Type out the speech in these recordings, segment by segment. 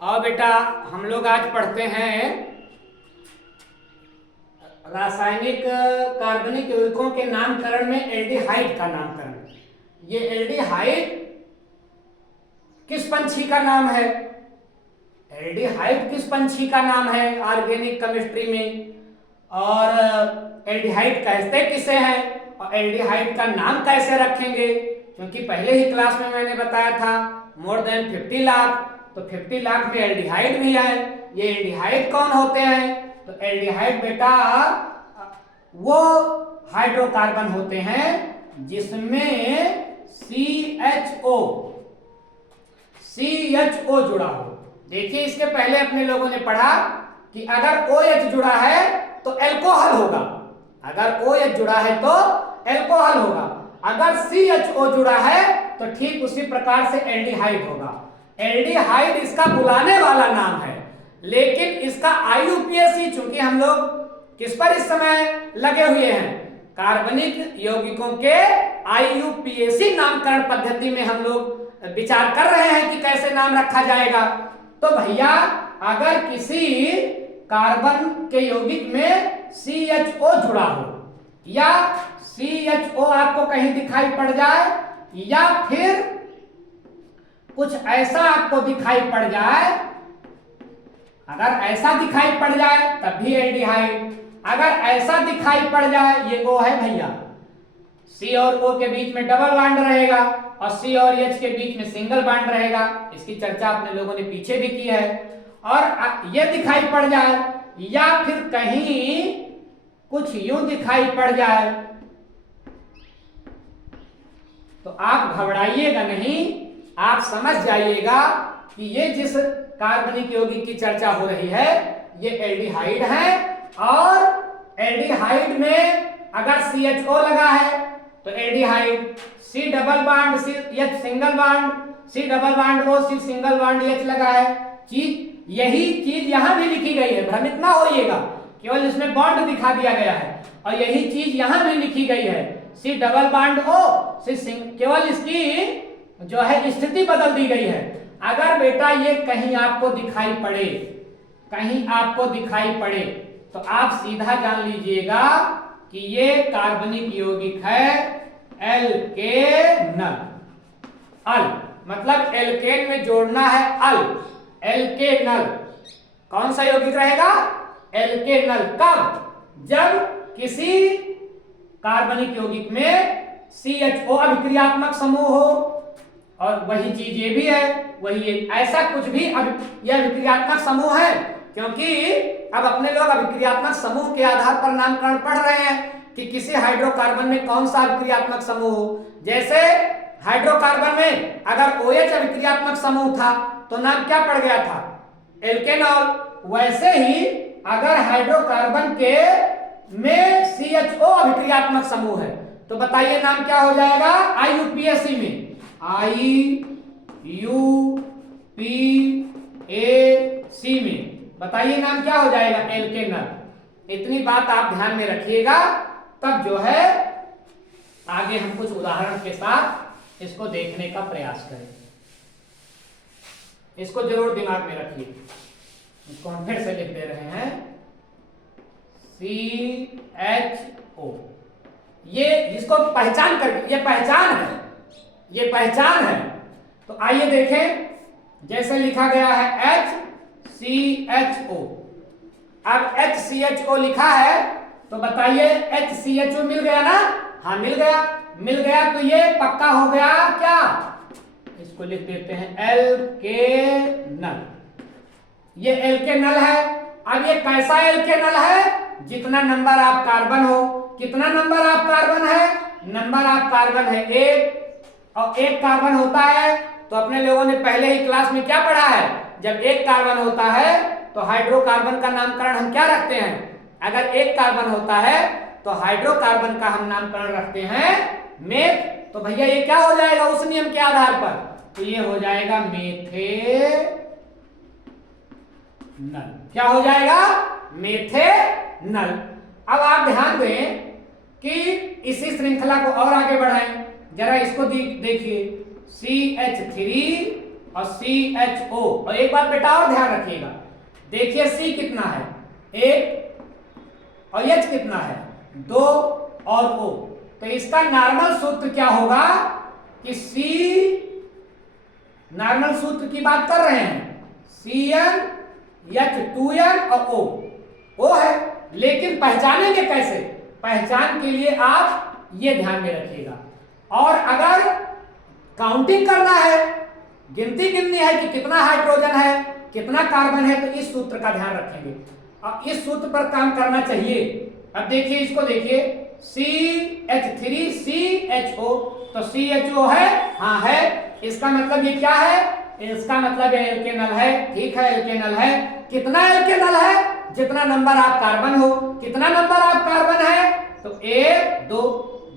और बेटा हम लोग आज पढ़ते हैं रासायनिक कार्बनिक यौगिकों के नामकरण में एल्डिहाइड का नामकरण। ये एल्डिहाइड किस पंछी का नाम है? एल्डिहाइड किस पंछी का नाम है ऑर्गेनिक केमिस्ट्री में? और एल्डिहाइड कहते किसे हैं और एल्डिहाइड का नाम कैसे रखेंगे? क्योंकि पहले ही क्लास में मैंने बताया था मोर देन 50 लाख, तो 50 लाख में एल्डिहाइड भी है। ये एल्डिहाइड कौन होते हैं? तो एल्डिहाइड बेटा वो हाइड्रोकार्बन होते हैं जिसमें CHO जुड़ा हो। देखिए इसके पहले अपने लोगों ने पढ़ा कि अगर OH जुड़ा है तो एल्कोहल होगा, अगर OH जुड़ा है तो एल्कोहल होगा, अगर CHO जुड़ा है तो ठीक उसी प्रकार से एल्डिहाइड होगा। एल्डिहाइड इसका बुलाने वाला नाम है, लेकिन इसका IUPAC, चूंकि हम लोग किस पर इस समय लगे हुए हैं, कार्बनिक यौगिकों के IUPAC नामकरण पद्धति में हम लोग विचार कर रहे हैं कि कैसे नाम रखा जाएगा। तो भैया अगर किसी कार्बन के यौगिक में CHO जुड़ा हो या CHO आपको कहीं दिखाई पड़ जाए या फिर कुछ ऐसा आपको दिखाई पड़ जाए, अगर ऐसा दिखाई पड़ जाए तब भी एल्डिहाइड, अगर ऐसा दिखाई पड़ जाए, ये O है भैया, C और O के बीच में डबल बॉन्ड रहेगा और C और H के बीच में सिंगल बॉन्ड रहेगा। इसकी चर्चा अपने लोगों ने पीछे भी की है। और ये दिखाई पड़ जाए या फिर कहीं कुछ यूं दिखाई पड़ जाए तो आप घबराइएगा नहीं, आप समझ जाइएगा कि ये जिस कार्बनिक यौगिक की चर्चा हो रही है ये एल्डिहाइड है। और एल्डिहाइड में अगर CHO लगा है तो aldehyde, C double bond H single bond, C double bond O, C single bond H लगा है। यही चीज यहां भी लिखी गई है, भ्रमित ना होइएगा, केवल इसमें बॉन्ड दिखा दिया गया है और यही चीज यहां भी लिखी गई है, C डबल बॉन्ड O, केवल इसकी जो है स्थिति बदल दी गई है। अगर बेटा ये कहीं आपको दिखाई पड़े, कहीं आपको दिखाई पड़े तो आप सीधा जान लीजिएगा कि ये कार्बनिक यौगिक है एल्केनल। अल मतलब एल्केन में जोड़ना है अल, एल्केनल। कौन सा यौगिक रहेगा? एल्केनल। कब? जब किसी कार्बनिक यौगिक में CHO अभिक्रियात्मक समूह हो, और वही चीज ये भी है, वही ऐसा कुछ भी यह अभिक्रियात्मक समूह है, क्योंकि अब अपने लोग अभिक्रियात्मक समूह के आधार पर नामकरण पढ़ रहे हैं कि किसी हाइड्रोकार्बन में कौन सा अभिक्रियात्मक समूह हो। जैसे हाइड्रोकार्बन में अगर OH अभिक्रियात्मक समूह था तो नाम क्या पड़ गया था? एल्केनॉल। वैसे ही अगर हाइड्रोकार्बन के में CHO अभिक्रियात्मक समूह है तो बताइए नाम क्या हो जाएगा? IUPAC में IUPAC में बताइए नाम क्या हो जाएगा? एल्केनल। इतनी बात आप ध्यान में रखिएगा, तब जो है आगे हम कुछ उदाहरण के साथ इसको देखने का प्रयास करें। इसको जरूर दिमाग में रखिए। इसको हम फिर से लिख दे रहे हैं CHO। ये इसको पहचान करके, ये पहचान है, ये पहचान है। तो आइए देखें, जैसे लिखा गया है HCHO। अब HCHO लिखा है तो बताइए HCHO मिल गया ना? हाँ मिल गया, मिल गया तो ये पक्का हो गया क्या? इसको लिख देते हैं एल्केनल। ये एल्केनल है। अब ये कैसा एल्केनल है? जितना नंबर आप कार्बन हो, कितना नंबर आप कार्बन है? नंबर आप कार्बन है 1, और 1 कार्बन होता है तो अपने लोगों ने पहले ही क्लास में क्या पढ़ा है? जब 1 कार्बन होता है तो हाइड्रोकार्बन का नामकरण हम क्या रखते हैं? अगर 1 कार्बन होता है तो हाइड्रोकार्बन का हम नामकरण रखते हैं मेथ। तो भैया ये क्या हो जाएगा उस नियम के आधार पर? तो ये हो जाएगा मेथेनल। क्या हो जाएगा? मेथेनल। अब आप ध्यान दें कि इसी श्रृंखला को और आगे बढ़ाएं, जरा इसको देखिए CH3 और CHO। और एक बात बेटा और ध्यान रखिएगा, देखिए C कितना है 1 और H कितना है 2 और O। तो इसका नॉर्मल सूत्र क्या होगा कि C, नॉर्मल सूत्र की बात कर रहे हैं, CnH2n और O है। लेकिन पहचानेंगे कैसे? पहचान के लिए आप ये ध्यान में रखिएगा। और अगर काउंटिंग करना है, गिनती गिननी है कि कितना हाइड्रोजन है कितना कार्बन है, तो इस सूत्र का ध्यान रखेंगे और इस सूत्र पर काम करना चाहिए। अब देखिए इसको, देखिए CH3CHO, तो CHO है, हाँ है। इसका मतलब ये क्या है? इसका मतलब ये एल्केनल है। ठीक है, एल्केनल है। कितना एल्केनल है? जितना नंबर आप कार्बन हो। कितना नंबर आप कार्बन है? तो 1 2,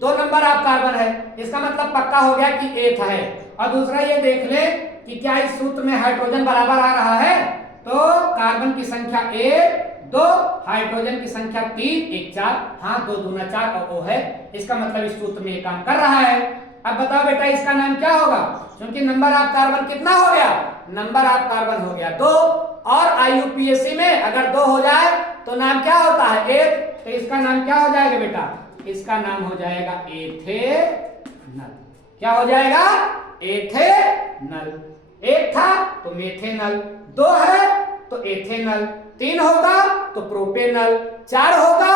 2 नंबर आप कार्बन है। इसका मतलब पक्का हो गया कि 8 है। और दूसरा ये देख ले कि क्या इस सूत्र में हाइड्रोजन बराबर आ रहा है? तो कार्बन की संख्या 1 2, हाइड्रोजन की संख्या 3 1 4, हाँ 2 दूना 4 और O है। इसका मतलब इस सूत्र में ये काम कर रहा है। अब बताओ बेटा इसका नाम क्या होगा? क्योंकि नंबर ऑफ कार्बन कितना हो गया? नंबर ऑफ कार्बन हो गया 2, और IUPAC में अगर 2 हो जाए तो नाम क्या होता है? 1। तो इसका नाम क्या हो जाएगा बेटा? इसका नाम हो जाएगा एथेनल। क्या हो जाएगा? एथेनल। 1 था तो मेथेनल, 2 है तो एथेनल, 3 होगा तो प्रोपेनल, 4 होगा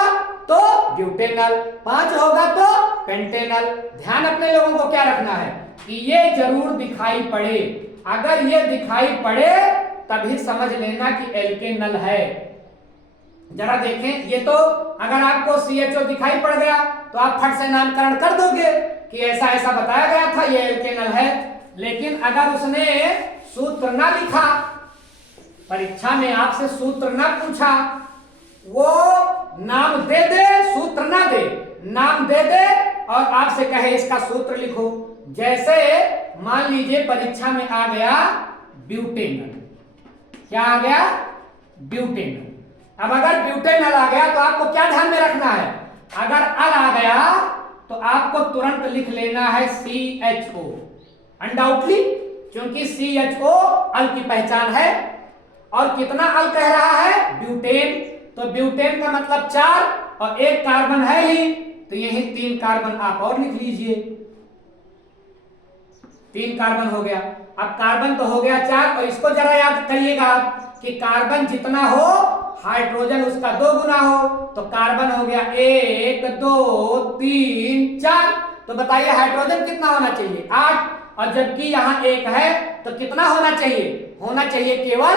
तो ब्यूटेनल, 5 होगा तो पेंटेनल। ध्यान अपने लोगों को क्या रखना है कि ये जरूर दिखाई पड़े। अगर ये दिखाई पड़े तभी समझ लेना कि एल्केनल है। जरा देखें, ये तो अगर आपको CHO दिखाई पड़ गया तो आप फट से नामकरण कर दोगे कि ऐसा ऐसा बताया गया था, ये एल्केनल है। लेकिन अगर उसने सूत्र ना लिखा, परीक्षा में आपसे सूत्र ना पूछा, वो नाम दे दे सूत्र ना दे, नाम दे दे और आपसे कहे इसका सूत्र लिखो। जैसे मान लीजिए परीक्षा में आ गया ब्यूटेनल। क्या आ गया? ब्यूटेनल। अब अगर ब्यूटेनल आ गया तो आपको क्या ध्यान में रखना है? अगर अल आ गया तो आपको तुरंत लिख लेना है CHO अनडाउटली, क्योंकि CHO अल की पहचान है। और कितना अल कह रहा है? ब्यूटेन। तो ब्यूटेन का मतलब 4 और 1 कार्बन है ही, तो यही 3 कार्बन आप और लिख लीजिए। 3 कार्बन हो गया। अब कार्बन तो हो गया 4, और इसको जरा याद करिएगा आप कि कार्बन जितना हो हाइड्रोजन उसका 2 गुना हो। तो कार्बन हो गया 1 2 3 4। तो बताइए हाइड्रोजन कितना होना चाहिए? 8। और जबकि यहाँ 1 है तो कितना होना चाहिए? होना चाहिए केवल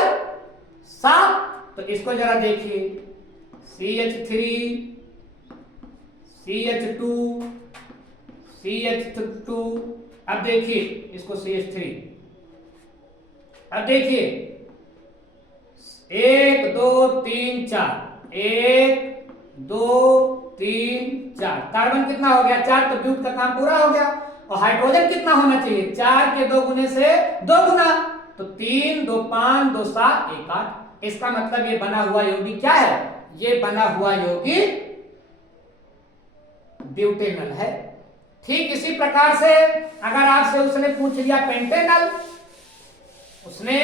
7। तो इसको जरा देखिए, CH3 CH2 CH2। अब देखिए इसको CH3। अब देखिए 1 2 3 4, 1 2 3 4। कार्बन कितना हो गया? 4। तो ब्यूट का काम पूरा हो गया। और हाइड्रोजन कितना होना चाहिए? 4 के 2 गुने से 2 गुना, तो 3 2 5 2 7 1 8। इसका मतलब ये बना हुआ यौगिक क्या है? ये बना हुआ यौगिक ब्यूटेनल है। ठीक इसी प्रकार से अगर आपसे उसने पूछ लिया पेंटेनल, उसने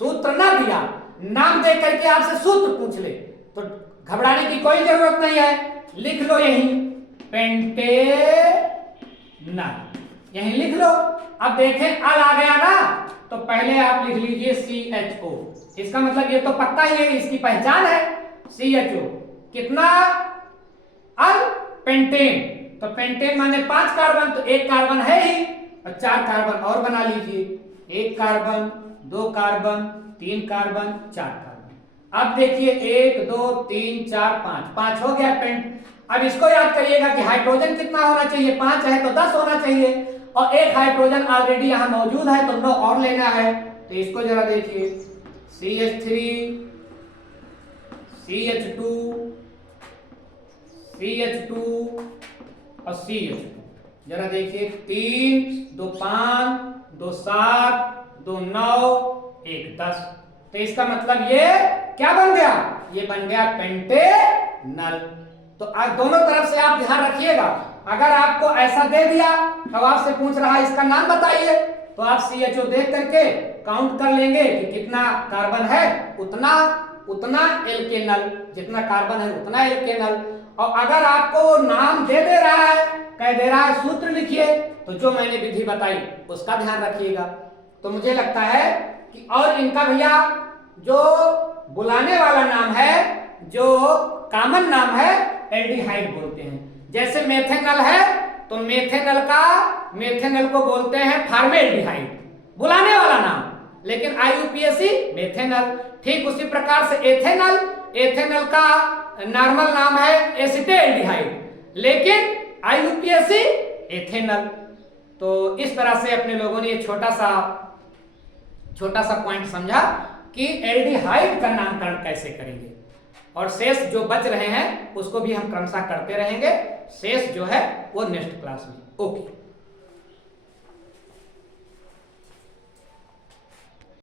सूत्र ना दिया, नाम दे करके आपसे सूत्र पूछ ले, तो घबराने की कोई जरूरत नहीं है। लिख लो यही पेंटेनल, यही लिख लो। अब देखें अल आ गया ना, तो पहले आप लिख लीजिए CHO। इसका मतलब ये तो पक्का ही है, इसकी पहचान है CHO। कितना अल? पेंटेन। तो पेंटेन माने 5 कार्बन, तो 1 कार्बन है ही और 4 कार्बन और बना लीजिए। 1 कार्बन 2 कार्बन 3 कार्बन 4 कार्बन। अब देखिए 1 2 3 4 5, 5 हो गया पेंट। अब इसको याद करिएगा कि हाइड्रोजन कितना होना चाहिए? 5 है तो 10 होना चाहिए, और 1 हाइड्रोजन ऑलरेडी यहां मौजूद है तो 9 और लेना है। तो इसको जरा देखिए CH3 CH2 CH2 और CH2। जरा देखिए 3 2 5 2 7 2 9 1 10। तो इसका मतलब ये क्या बन गया? ये बन गया पेंटेनल। तो आज दोनों तरफ से आप ध्यान रखिएगा। अगर आपको ऐसा दे दिया तो आपसे पूछ रहा है इसका नाम बताइए, तो आप CHO देख करके काउंट कर लेंगे कि कितना कार्बन है उतना एल्केनल, जितना कार्बन है उतना एल्केनल। और अगर आपको नाम दे रहा है, कह दे रहा है सूत्र लिखिए, तो जो मैंने विधि बताई उसका ध्यान रखिएगा। तो मुझे लगता है कि और इनका भैया जो बुलाने वाला नाम है, जो कॉमन नाम है, एल्डिहाइड बोलते हैं। जैसे मेथेनल है तो मेथेनल को बोलते हैं फॉर्मेल्डिहाइड, बुलाने वाला नाम, लेकिन IUPAC मेथेनल। ठीक उसी प्रकार से एथेनल का नॉर्मल नाम है एसिटेल्डिहाइड, लेकिन IUPAC एथेनल। तो इस तरह से अपने लोगों ने ये छोटा सा पॉइंट समझा कि एल्डिहाइड का नामकरण कैसे करेंगे, और शेष जो बच रहे हैं उसको भी हम क्रमशः करते रहेंगे। शेष जो है वो नेक्स्ट क्लास में। ओके।